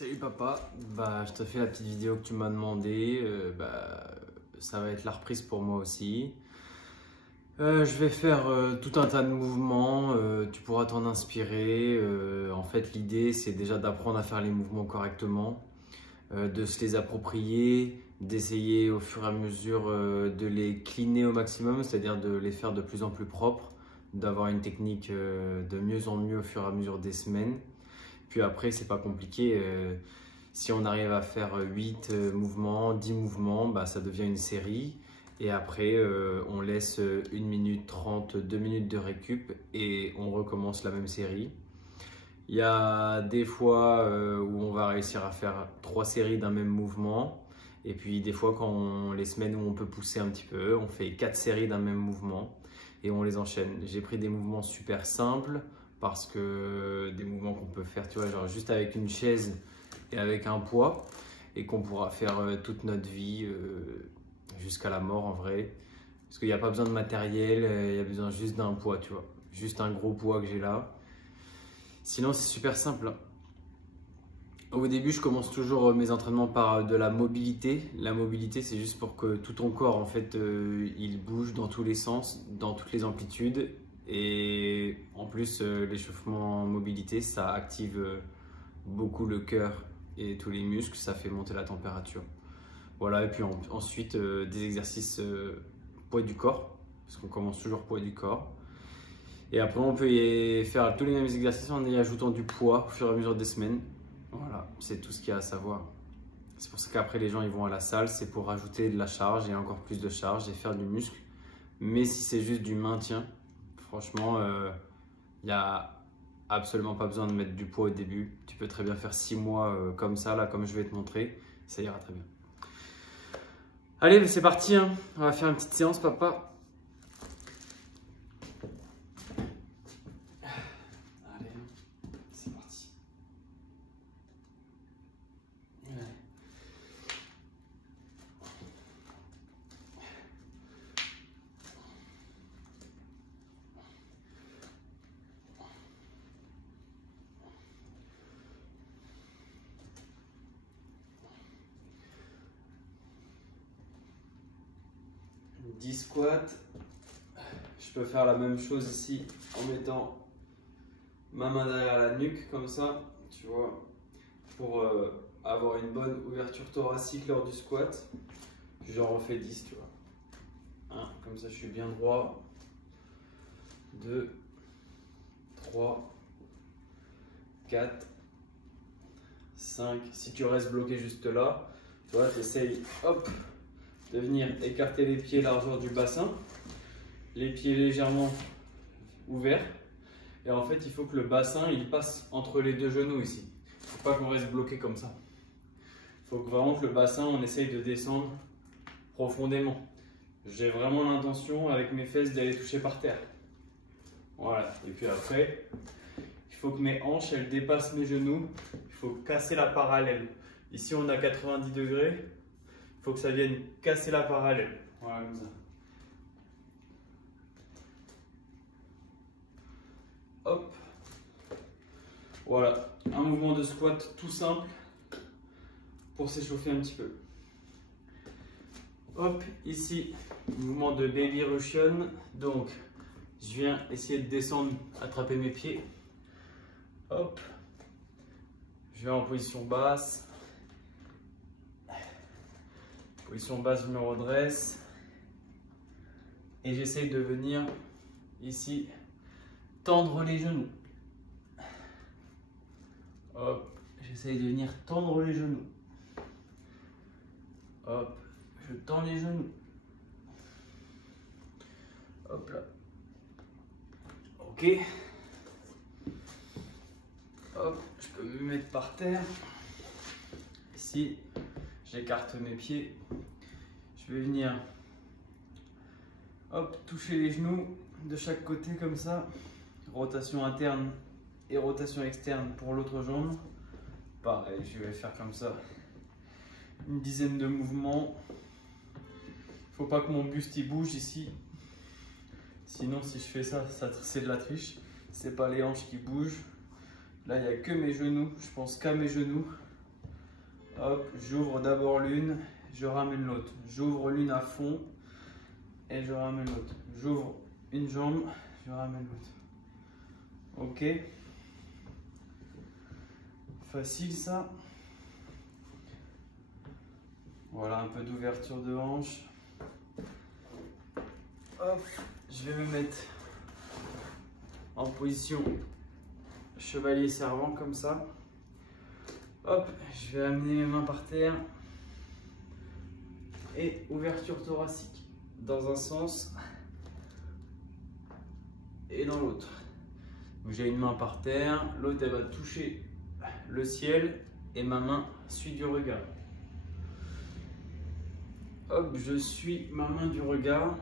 Salut papa, je te fais la petite vidéo que tu m'as demandé, ça va être la reprise pour moi aussi. Je vais faire tout un tas de mouvements, tu pourras t'en inspirer. En fait l'idée c'est déjà d'apprendre à faire les mouvements correctement, de se les approprier, d'essayer au fur et à mesure de les cleaner au maximum, c'est-à-dire de les faire de plus en plus propres, d'avoir une technique de mieux en mieux au fur et à mesure des semaines. Puis après, c'est pas compliqué. Si on arrive à faire 8 mouvements, 10 mouvements, ça devient une série. Et après, on laisse 1 minute 30, 2 minutes de récup et on recommence la même série. Il y a des fois où on va réussir à faire 3 séries d'un même mouvement. Et puis des fois, les semaines où on peut pousser un petit peu, on fait 4 séries d'un même mouvement et on les enchaîne. J'ai pris des mouvements super simples, parce que des mouvements qu'on peut faire, tu vois, genre juste avec une chaise et avec un poids, et qu'on pourra faire toute notre vie jusqu'à la mort en vrai, parce qu'il n'y a pas besoin de matériel, il y a besoin juste d'un poids, tu vois, juste un gros poids que j'ai là. Sinon c'est super simple. Au début je commence toujours mes entraînements par de la mobilité. La mobilité c'est juste pour que tout ton corps en fait il bouge dans tous les sens, dans toutes les amplitudes. Et en plus, l'échauffement en mobilité, ça active beaucoup le cœur et tous les muscles, ça fait monter la température. Voilà, et puis ensuite, des exercices poids du corps, parce qu'on commence toujours poids du corps. Et après, on peut y faire tous les mêmes exercices en y ajoutant du poids au fur et à mesure des semaines. Voilà, c'est tout ce qu'il y a à savoir. C'est pour ça qu'après, les gens ils vont à la salle, c'est pour rajouter de la charge et encore plus de charge et faire du muscle. Mais si c'est juste du maintien, franchement, il n'y a absolument pas besoin de mettre du poids au début. Tu peux très bien faire 6 mois comme ça, là, comme je vais te montrer. Ça ira très bien. Allez, c'est parti, hein. On va faire une petite séance, papa. Allez, c'est parti. Ouais. 10 squats. Je peux faire la même chose ici en mettant ma main derrière la nuque comme ça, tu vois, pour avoir une bonne ouverture thoracique lors du squat. J'en refais 10, tu vois. Comme ça, je suis bien droit. 2, 3, 4, 5. Si tu restes bloqué juste là, tu vois, tu essayes, hop, de venir écarter les pieds largeur du bassin, les pieds légèrement ouverts. Et en fait, il faut que le bassin il passe entre les deux genoux ici. Il ne faut pas qu'on reste bloqué comme ça. Il faut vraiment que le bassin, on essaye de descendre profondément. J'ai vraiment l'intention avec mes fesses d'aller toucher par terre. Voilà. Et puis après, il faut que mes hanches elles dépassent mes genoux. Il faut casser la parallèle. Ici, on a 90 degrés. Il faut que ça vienne casser la parallèle. Voilà, comme ça. Hop. Voilà. Un mouvement de squat tout simple pour s'échauffer un petit peu. Hop, ici, mouvement de Baby Russian. Donc, je viens essayer de descendre, attraper mes pieds. Hop. Je vais en position basse. Position basse, je me redresse. Et j'essaye de venir ici tendre les genoux. Hop, j'essaye de venir tendre les genoux. Hop, je tends les genoux. Hop là. Ok. Hop, je peux me mettre par terre. Ici, j'écarte mes pieds. Je vais venir hop, toucher les genoux de chaque côté comme ça. Rotation interne et rotation externe pour l'autre jambe. Pareil, je vais faire comme ça. Une dizaine de mouvements. Faut pas que mon buste il bouge ici. Sinon, si je fais ça, c'est de la triche. C'est pas les hanches qui bougent. Là, il n'y a que mes genoux. Je pense qu'à mes genoux. Hop, j'ouvre d'abord l'une, je ramène l'autre. J'ouvre l'une à fond et je ramène l'autre. J'ouvre une jambe, je ramène l'autre. Ok. Facile ça. Voilà un peu d'ouverture de hanche. Hop, je vais me mettre en position chevalier servant comme ça. Hop, je vais amener mes mains par terre. Et ouverture thoracique dans un sens et dans l'autre. J'ai une main par terre, l'autre elle va toucher le ciel et ma main suit du regard. Hop, je suis ma main du regard.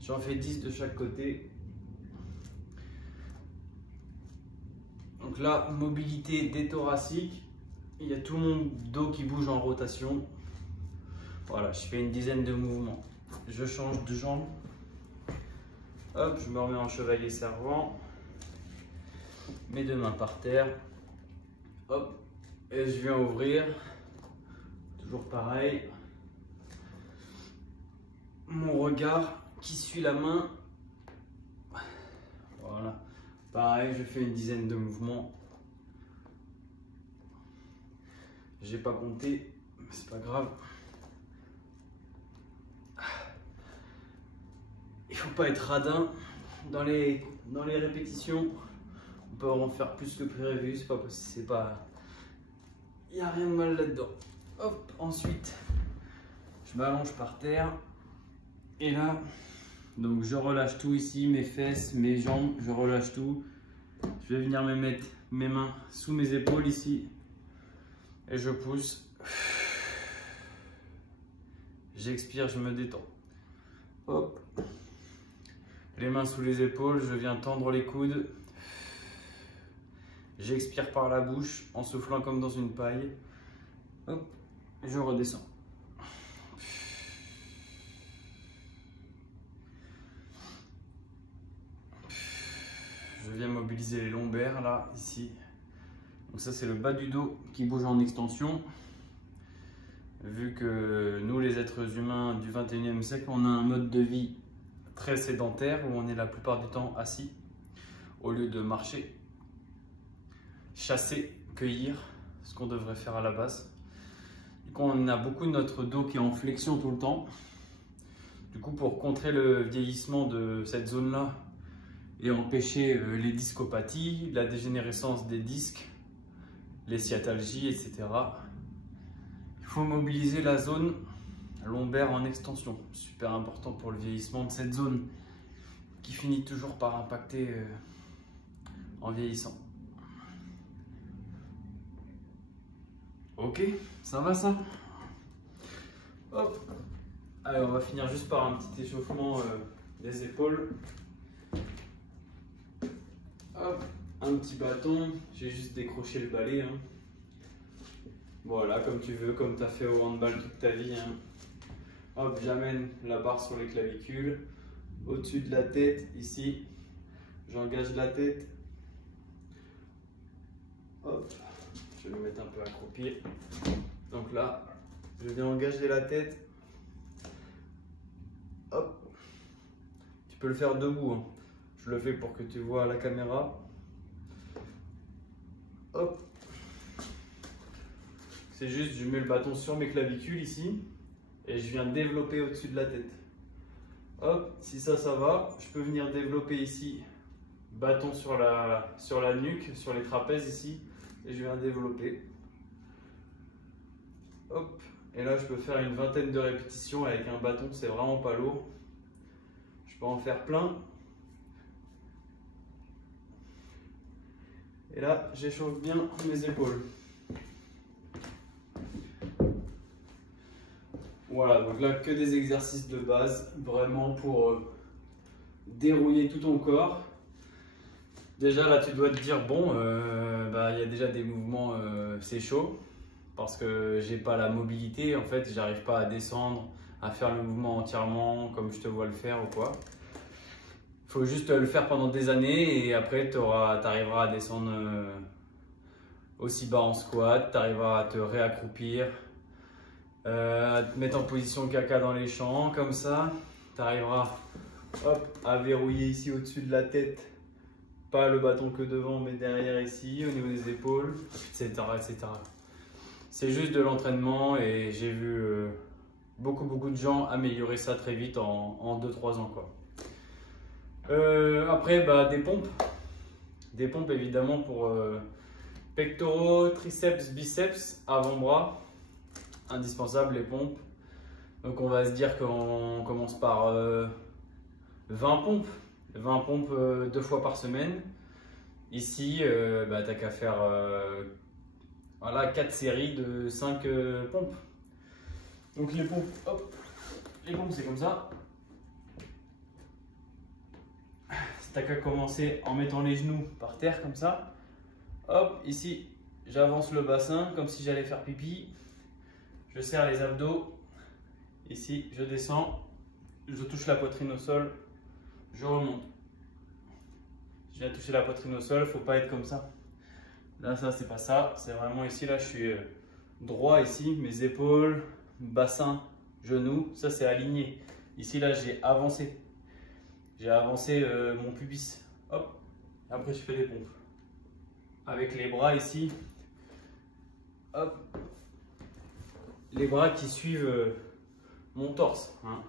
J'en fais 10 de chaque côté. Donc là, mobilité des thoraciques. Il y a tout mon dos qui bouge en rotation. Voilà, je fais une dizaine de mouvements. Je change de jambe. Hop, je me remets en chevalier servant. Mes deux mains par terre. Hop, et je viens ouvrir. Toujours pareil. Mon regard qui suit la main. Voilà. Pareil, je fais une dizaine de mouvements. J'ai pas compté, mais c'est pas grave. Il faut pas être radin dans les répétitions. On peut en faire plus que prévu, c'est pas possible, c'est pas. Il n'y a rien de mal là-dedans. Hop, ensuite, je m'allonge par terre. Et là, donc je relâche tout ici, mes fesses, mes jambes, je relâche tout. Je vais venir me mettre mes mains sous mes épaules ici. Et je pousse. J'expire, je me détends. Hop. Les mains sous les épaules, je viens tendre les coudes. J'expire par la bouche en soufflant comme dans une paille. Hop. Je redescends. Je viens mobiliser les lombaires là, ici. Donc ça c'est le bas du dos qui bouge en extension. Vu que nous les êtres humains du 21e siècle, on a un mode de vie très sédentaire où on est la plupart du temps assis au lieu de marcher, chasser, cueillir, ce qu'on devrait faire à la base. Du coup on a beaucoup de notre dos qui est en flexion tout le temps. Du coup pour contrer le vieillissement de cette zone là et empêcher les discopathies, la dégénérescence des disques, les sciatalgies, etc. Il faut mobiliser la zone lombaire en extension. Super important pour le vieillissement de cette zone qui finit toujours par impacter en vieillissant. Ok, ça va ça? Hop. Allez, on va finir juste par un petit échauffement des épaules. Hop, un petit bâton, j'ai juste décroché le balai. Hein. Voilà, comme tu veux, comme tu as fait au handball toute ta vie. Hein. Hop, j'amène la barre sur les clavicules, au-dessus de la tête, ici. J'engage la tête. Hop, je vais me mettre un peu accroupi. Donc là, je viens engager la tête. Hop, tu peux le faire debout. Hein. Je le fais pour que tu vois la caméra. Hop. C'est juste, je mets le bâton sur mes clavicules ici et je viens développer au-dessus de la tête. Hop, si ça va, je peux venir développer ici, bâton sur la nuque, sur les trapèzes ici, et je viens développer. Hop, et là je peux faire une vingtaine de répétitions avec un bâton, c'est vraiment pas lourd. Je peux en faire plein. Et là, j'échauffe bien mes épaules. Voilà, donc là, que des exercices de base, vraiment pour dérouiller tout ton corps. Déjà, là, tu dois te dire, bon, y a déjà des mouvements, c'est chaud, parce que j'ai pas la mobilité, en fait, j'arrive pas à descendre, à faire le mouvement entièrement, comme je te vois le faire ou quoi. Il faut juste le faire pendant des années et après tu arriveras à descendre aussi bas en squat, tu arriveras à te réaccroupir, à te mettre en position caca dans les champs, comme ça. Tu arriveras à verrouiller ici au-dessus de la tête, pas le bâton que devant, mais derrière ici, au niveau des épaules, etc. etc. C'est juste de l'entraînement et j'ai vu beaucoup de gens améliorer ça très vite en 2-3 ans, quoi. Après, des pompes. Des pompes évidemment pour pectoraux, triceps, biceps, avant-bras. Indispensable les pompes. Donc on va se dire qu'on commence par 20 pompes. 20 pompes 2 fois par semaine. Ici, t'as qu'à faire voilà, 4 séries de 5 pompes. Donc les pompes, hop, les pompes c'est comme ça. T'as qu'à commencer en mettant les genoux par terre comme ça. Hop, ici, j'avance le bassin comme si j'allais faire pipi. Je serre les abdos. Ici, je descends. Je touche la poitrine au sol. Je remonte. Je viens toucher la poitrine au sol. Faut pas être comme ça. Là, ça, c'est pas ça. C'est vraiment ici. Là, je suis droit ici. Mes épaules, bassin, genoux. Ça, c'est aligné. Ici, là, j'ai avancé. J'ai avancé mon pubis. Hop. Après, je fais les pompes. Avec les bras ici. Hop. Les bras qui suivent mon torse. Hein.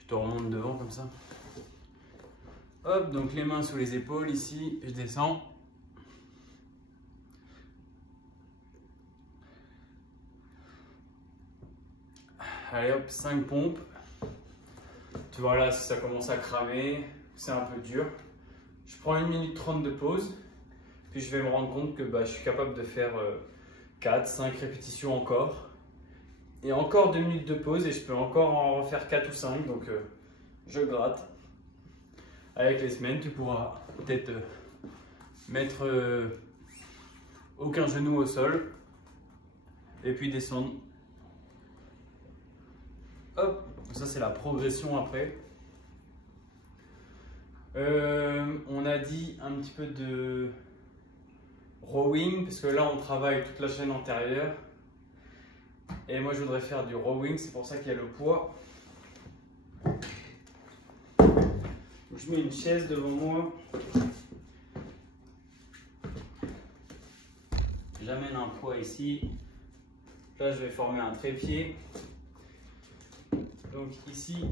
Je te remonte devant comme ça. Hop. Donc, les mains sous les épaules ici. Je descends. Allez hop. 5 pompes. Tu vois là, si ça commence à cramer, c'est un peu dur. Je prends 1 minute 30 de pause, puis je vais me rendre compte que je suis capable de faire 4-5 répétitions encore. Et encore 2 minutes de pause et je peux encore en refaire 4 ou 5, donc je gratte. Avec les semaines, tu pourras peut-être mettre aucun genou au sol et puis descendre. Hop. Ça, c'est la progression après. On a dit un petit peu de rowing, parce que là, on travaille toute la chaîne antérieure. Et moi, je voudrais faire du rowing, c'est pour ça qu'il y a le poids. Donc, je mets une chaise devant moi. J'amène un poids ici. Là, je vais former un trépied. Donc ici,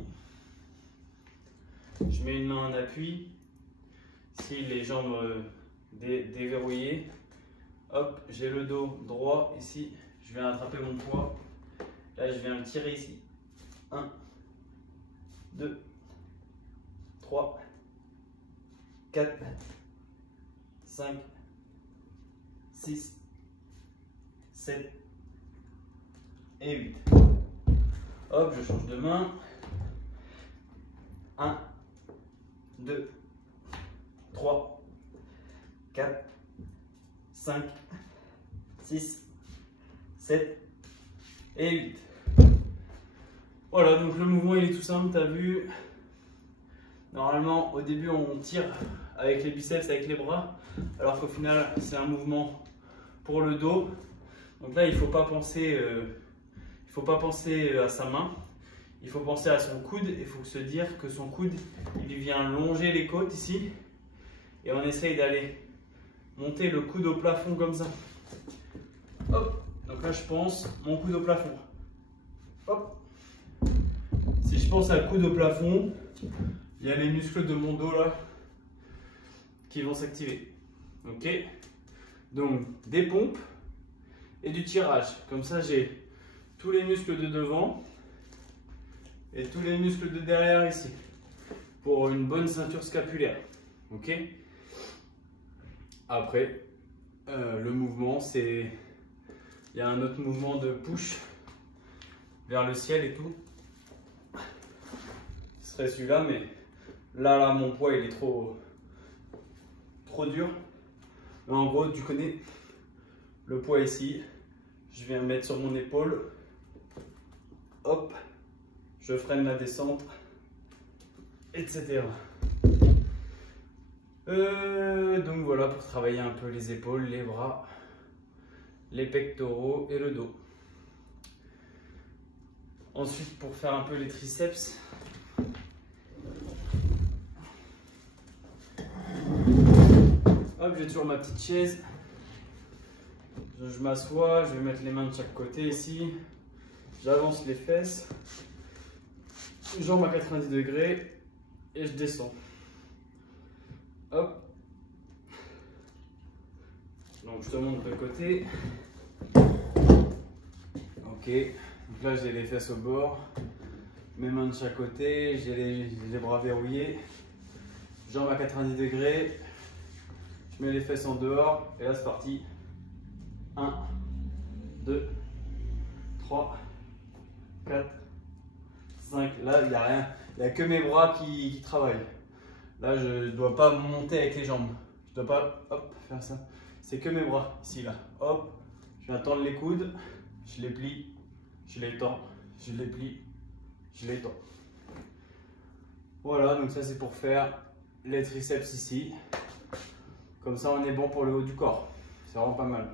je mets une main en appui. Ici, les jambes déverrouillées. Hop, j'ai le dos droit ici. Je viens attraper mon poids. Là, je viens le tirer ici. 1, 2, 3, 4, 5, 6, 7 et 8. Hop, je change de main. 1, 2, 3, 4, 5, 6, 7 et 8. Voilà, donc le mouvement il est tout simple, tu as vu. Normalement, au début, on tire avec les biceps, avec les bras, alors qu'au final, c'est un mouvement pour le dos. Donc là, il ne faut pas penser à sa main, il faut penser à son coude. Il faut se dire que son coude, il vient longer les côtes ici. Et on essaye d'aller monter le coude au plafond comme ça. Hop, donc là je pense mon coude au plafond. Hop. Si je pense à le coude au plafond, il y a les muscles de mon dos là qui vont s'activer. Ok. Donc des pompes et du tirage. Comme ça j'ai tous les muscles de devant et tous les muscles de derrière ici pour une bonne ceinture scapulaire. Ok. Après, le mouvement, c'est... Il y a un autre mouvement de push vers le ciel et tout. Ce serait celui-là, mais là, mon poids, il est trop dur. Mais en gros, tu connais le poids ici. Je viens le mettre sur mon épaule. Hop, je freine la descente, etc. Donc voilà, pour travailler un peu les épaules, les bras. les pectoraux et le dos. Ensuite, pour faire un peu les triceps, hop, j'ai toujours ma petite chaise. Je m'assois, je vais mettre les mains de chaque côté ici. J'avance les fesses, jambes à 90 degrés et je descends. Hop. Donc je te montre le côté. Ok. Donc là j'ai les fesses au bord, mes mains de chaque côté, j'ai les bras verrouillés, jambes à 90 degrés, je mets les fesses en dehors et là c'est parti. 1, 2, 3, 4, 5, là il n'y a rien, il n'y a que mes bras qui travaillent. Là je ne dois pas monter avec les jambes, je ne dois pas hop, faire ça, c'est que mes bras, ici là, hop, je viens tendre les coudes, je les plie. Je les tends, je les plie, je les tends. Voilà, donc ça c'est pour faire les triceps ici. Comme ça on est bon pour le haut du corps. C'est vraiment pas mal.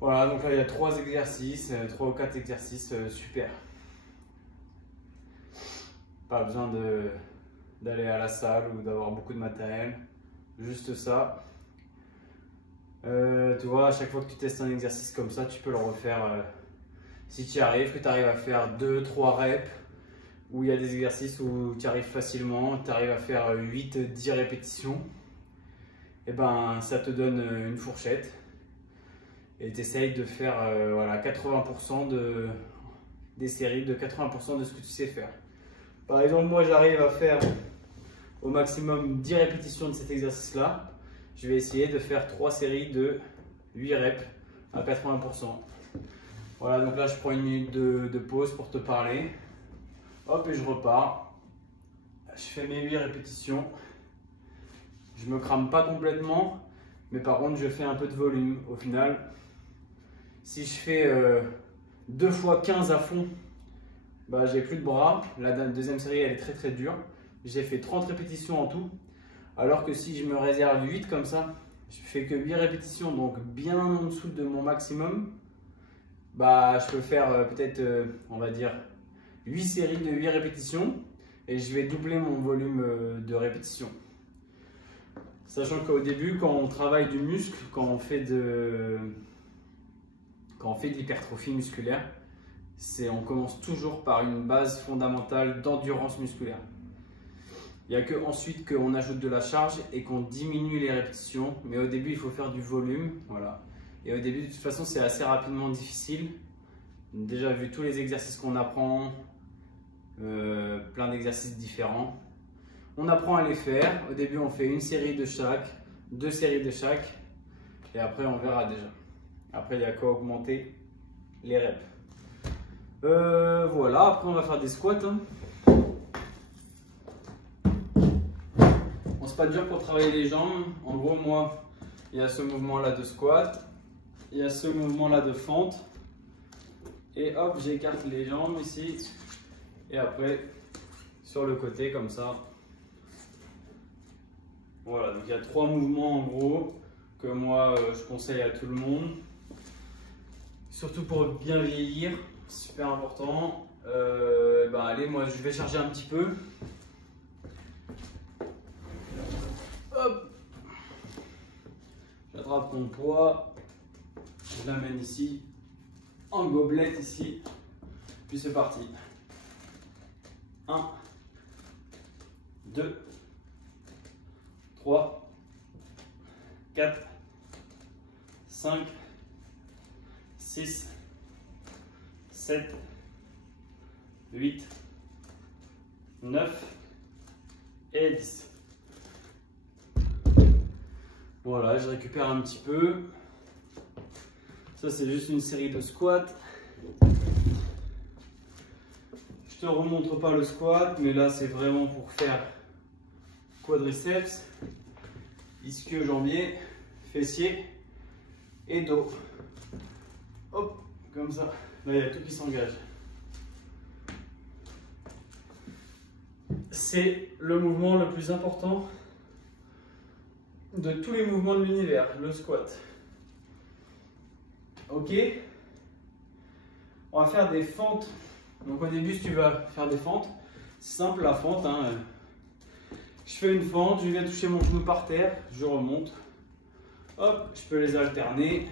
Voilà, donc là il y a 3 exercices, 3 ou 4 exercices super. Pas besoin d'aller à la salle ou d'avoir beaucoup de matériel. Juste ça. Tu vois, à chaque fois que tu testes un exercice comme ça, tu peux le refaire. Si tu y arrives, que tu arrives à faire 2-3 reps, où il y a des exercices où tu arrives facilement, tu arrives à faire 8-10 répétitions, et ben ça te donne une fourchette. Et tu essayes de faire voilà, 80% des séries, de 80% de ce que tu sais faire. Par exemple, moi j'arrive à faire au maximum 10 répétitions de cet exercice-là. Je vais essayer de faire 3 séries de 8 reps à 80%. Voilà, donc là je prends une minute de pause pour te parler. Hop, et je repars. Je fais mes 8 répétitions. Je me crame pas complètement, mais par contre je fais un peu de volume. Au final, si je fais 2 fois 15 à fond, bah, j'ai plus de bras. La deuxième série elle est très dure. J'ai fait 30 répétitions en tout. Alors que si je me réserve 8 comme ça, je fais que 8 répétitions, donc bien en dessous de mon maximum. Bah, je peux faire peut-être, on va dire, 8 séries de 8 répétitions et je vais doubler mon volume de répétitions. Sachant qu'au début, quand on travaille du muscle, quand on fait de l'hypertrophie musculaire, on commence toujours par une base fondamentale d'endurance musculaire. Il n'y a qu'ensuite qu'on ajoute de la charge et qu'on diminue les répétitions, mais au début il faut faire du volume, voilà. Et au début, de toute façon, c'est assez rapidement difficile. Déjà vu tous les exercices qu'on apprend, plein d'exercices différents. On apprend à les faire. Au début, on fait une série de chaque, 2 séries de chaque. Et après, on verra déjà. Après, il n'y a qu'à augmenter les reps. Voilà, après, on va faire des squats. Hein. Bon, c'est pas dur pour travailler les jambes. En gros, moi, il y a ce mouvement-là de squat. Il y a ce mouvement-là de fente. Et hop, j'écarte les jambes ici. Et après, sur le côté, comme ça. Voilà, donc il y a 3 mouvements en gros que moi je conseille à tout le monde. Surtout pour bien vieillir, super important. Bah allez, moi je vais charger un petit peu. Hop, j'attrape mon poids. Je l'amène ici, en gobelet ici, puis c'est parti. 1, 2, 3, 4, 5, 6, 7, 8, 9 et 10. Voilà, je récupère un petit peu. Ça, c'est juste une série de squats. Je te remontre pas le squat, mais là, c'est vraiment pour faire quadriceps, ischio-jambier, fessier et dos. Hop, comme ça. Là, il y a tout qui s'engage. C'est le mouvement le plus important de tous les mouvements de l'univers, le squat. Ok. On va faire des fentes. Donc au début, si tu vas faire des fentes, c'est simple la fente. Hein. Je fais une fente, je viens toucher mon genou par terre, je remonte. Hop, je peux les alterner.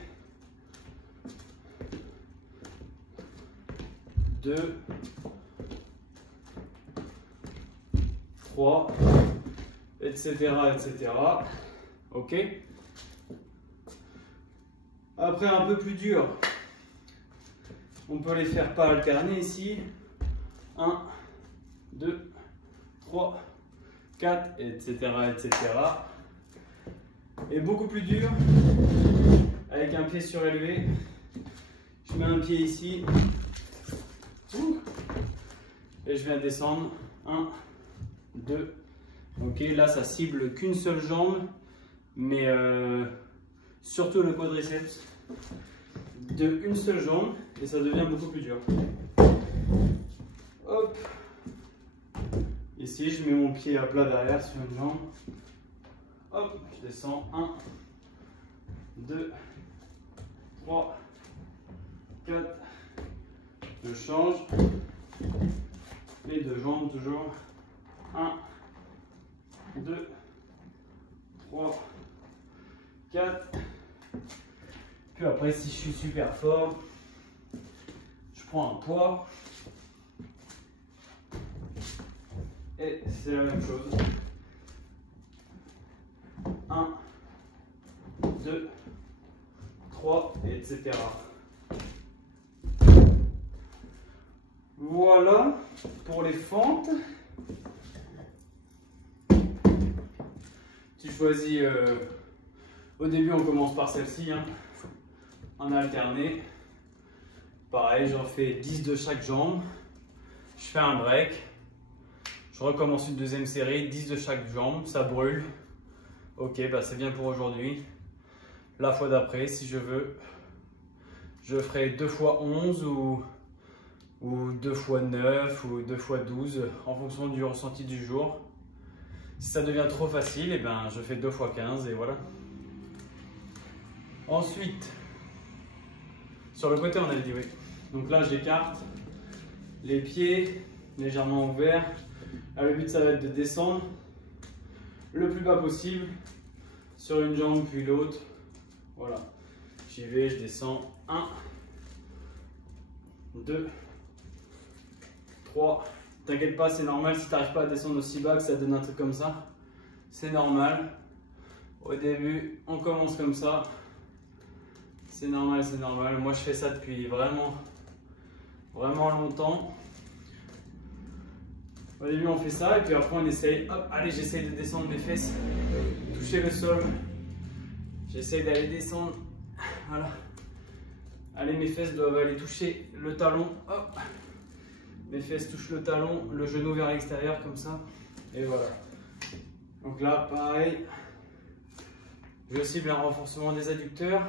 2, 3, etc., etc. Ok. Après, un peu plus dur, on peut les faire pas alterner ici. 1, 2, 3, 4, etc., etc. Et beaucoup plus dur, avec un pied surélevé. Je mets un pied ici. Et je viens descendre. 1, 2. Ok, là ça cible qu'une seule jambe, mais surtout le quadriceps de une seule jambe, et ça devient beaucoup plus dur. Hop. Ici, je mets mon pied à plat derrière sur une jambe. Hop, je descends. 1, 2, 3, 4. Je change. Les deux jambes toujours. 1, 2, 3, 4. Puis après, si je suis super fort, je prends un poids. Et c'est la même chose. 1, 2, 3, etc. Voilà pour les fentes. Tu choisis, au début on commence par celle-ci, hein, en alterné. Pareil, j'en fais 10 de chaque jambe. Je fais un break. Je recommence une deuxième série, 10 de chaque jambe, ça brûle. Ok, bah c'est bien pour aujourd'hui. La fois d'après, si je veux, je ferai 2 fois 11 ou 2 fois 9 ou 2 fois 12 en fonction du ressenti du jour. Si ça devient trop facile, et ben, je fais 2 fois 15 et voilà. Ensuite, sur le côté, on a dit oui. Donc là, j'écarte les pieds légèrement ouverts. Là, le but, ça va être de descendre le plus bas possible sur une jambe puis l'autre. Voilà. J'y vais, je descends. 1, 2, 3. T'inquiète pas, c'est normal si tu n'arrives pas à descendre aussi bas que ça donne un truc comme ça. C'est normal. Au début, on commence comme ça. C'est normal, c'est normal. Moi, je fais ça depuis vraiment longtemps. Au début, on fait ça et puis après, on essaye. Hop, allez, j'essaye de descendre mes fesses, toucher le sol. J'essaye d'aller descendre. Voilà. Allez, mes fesses doivent aller toucher le talon. Hop. Mes fesses touchent le talon, le genou vers l'extérieur comme ça. Et voilà. Donc là, pareil. Je cible un renforcement des adducteurs,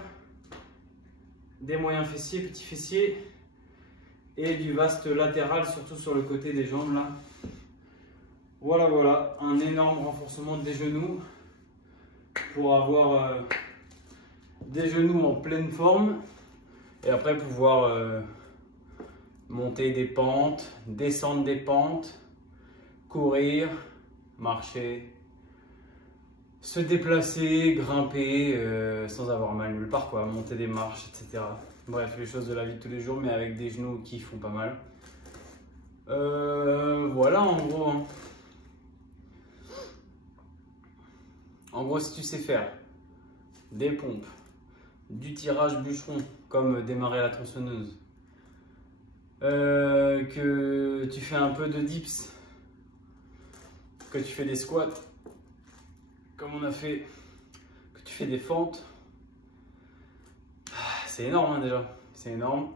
des moyens fessiers, petits fessiers et du vaste latéral, surtout sur le côté des jambes là. Voilà, voilà, un énorme renforcement des genoux pour avoir des genoux en pleine forme et après pouvoir monter des pentes, descendre des pentes, courir, marcher, se déplacer, grimper sans avoir mal nulle part, quoi, monter des marches, etc. Bref, les choses de la vie de tous les jours, mais avec des genoux qui font pas mal. Voilà, en gros. Hein. En gros, si tu sais faire des pompes, du tirage bûcheron, comme démarrer la tronçonneuse, que tu fais un peu de dips, que tu fais des squats, comme on a fait, que tu fais des fentes, c'est énorme hein, déjà, c'est énorme.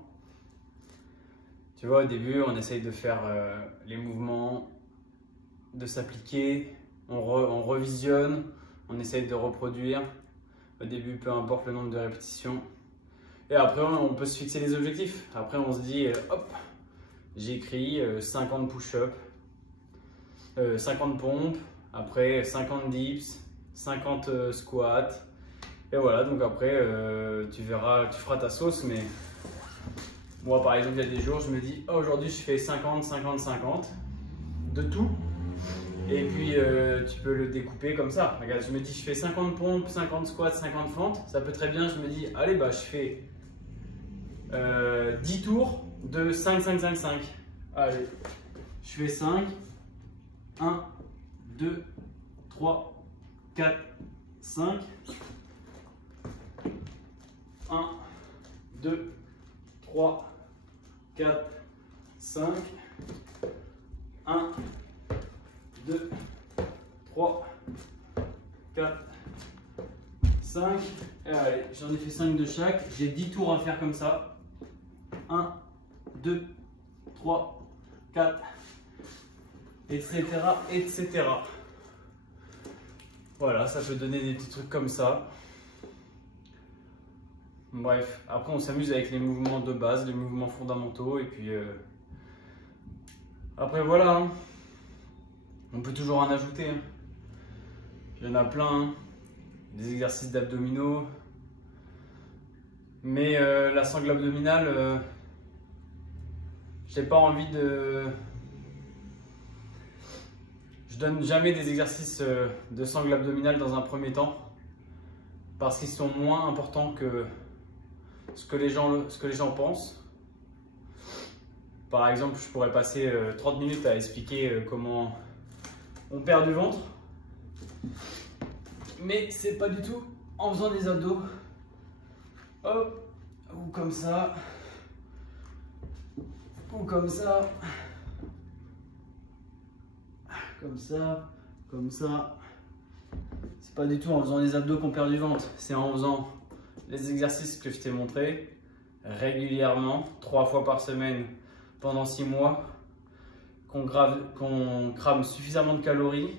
Tu vois, au début, on essaye de faire les mouvements, de s'appliquer, on revisionne, on essaye de reproduire. Au début, peu importe le nombre de répétitions. Et après, on peut se fixer des objectifs. Après, on se dit, hop, j'écris 50 push-ups, 50 pompes, après 50 dips, 50 squats. Et voilà, donc après, tu verras, tu feras ta sauce. Mais moi, par exemple, il y a des jours, je me dis, oh, aujourd'hui, je fais 50, 50, 50 de tout. Et puis, tu peux le découper comme ça. Regarde, je me dis, je fais 50 pompes, 50 squats, 50 fentes. Ça peut très bien, je me dis, allez, bah, je fais 10 tours de 5, 5, 5, 5. Allez, je fais 5. 1, 2, 3, 4, 5. 1, 2, 3, 4, 5. 1, 2, 3, 4, 5. Et allez, j'en ai fait 5 de chaque. J'ai 10 tours à faire comme ça. 1, 2, 3, 4, etc. etc. Voilà, ça peut donner des petits trucs comme ça. Bref, après on s'amuse avec les mouvements de base, les mouvements fondamentaux. Et puis après voilà, hein. On peut toujours en ajouter. Hein. Il y en a plein, hein. Des exercices d'abdominaux. Mais la sangle abdominale, j'ai pas envie de... Je donne jamais des exercices de sangle abdominale dans un premier temps parce qu'ils sont moins importants que ce que les gens pensent. Par exemple, je pourrais passer 30 minutes à expliquer comment on perd du ventre, mais c'est pas du tout en faisant des abdos. Hop, ou comme ça, ou comme ça. Comme ça, comme ça. C'est pas du tout en faisant des abdos qu'on perd du ventre, c'est en faisant les exercices que je t'ai montrés régulièrement, 3 fois par semaine pendant 6 mois, qu'on crame suffisamment de calories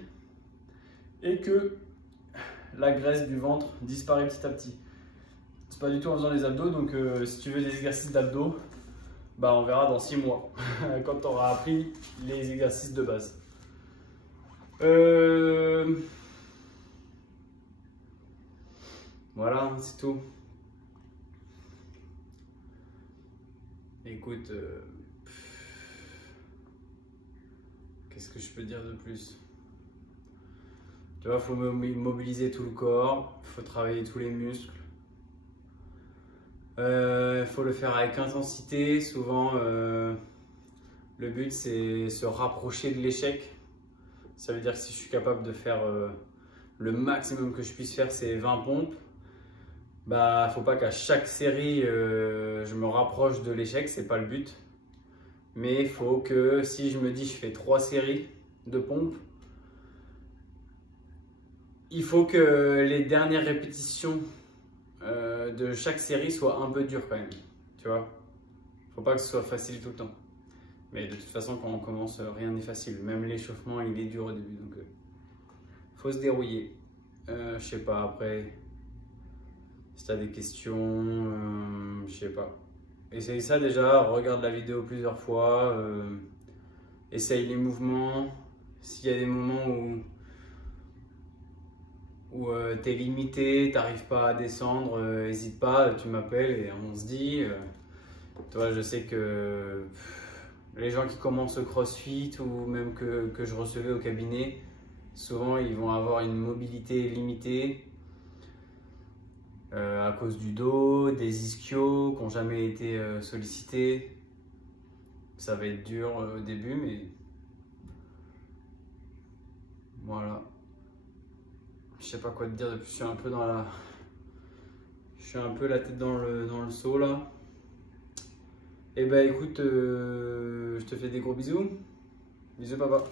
et que la graisse du ventre disparaît petit à petit. C'est pas du tout en faisant les abdos, donc si tu veux des exercices d'abdos, bah on verra dans 6 mois quand tu auras appris les exercices de base. Voilà, c'est tout. Écoute, qu'est-ce que je peux dire de plus? Tu vois, il faut mobiliser tout le corps, il faut travailler tous les muscles. Il faut le faire avec intensité. Souvent, le but c'est se rapprocher de l'échec. Ça veut dire que si je suis capable de faire le maximum que je puisse faire, c'est 20 pompes. Bah, faut pas qu'à chaque série, je me rapproche de l'échec, c'est pas le but. Mais il faut que si je me dis je fais 3 séries de pompes, il faut que les dernières répétitions de chaque série soient un peu dures quand même. Tu vois, faut pas que ce soit facile tout le temps. Mais de toute façon, quand on commence, rien n'est facile. Même l'échauffement, il est dur au début. Donc, faut se dérouiller. Je sais pas, après, si tu as des questions, je sais pas. Essaye ça déjà, regarde la vidéo plusieurs fois. Essaye les mouvements. S'il y a des moments où tu es limité, tu n'arrives pas à descendre, n'hésite pas, tu m'appelles et on se dit. Toi, je sais que... Les gens qui commencent au CrossFit ou même que je recevais au cabinet, souvent ils vont avoir une mobilité limitée à cause du dos, des ischios qui n'ont jamais été sollicités. Ça va être dur au début, mais voilà. Je sais pas quoi te dire de plus, je suis un peu la tête dans le seau là. Et bah écoute, je te fais des gros bisous. Bisous papa.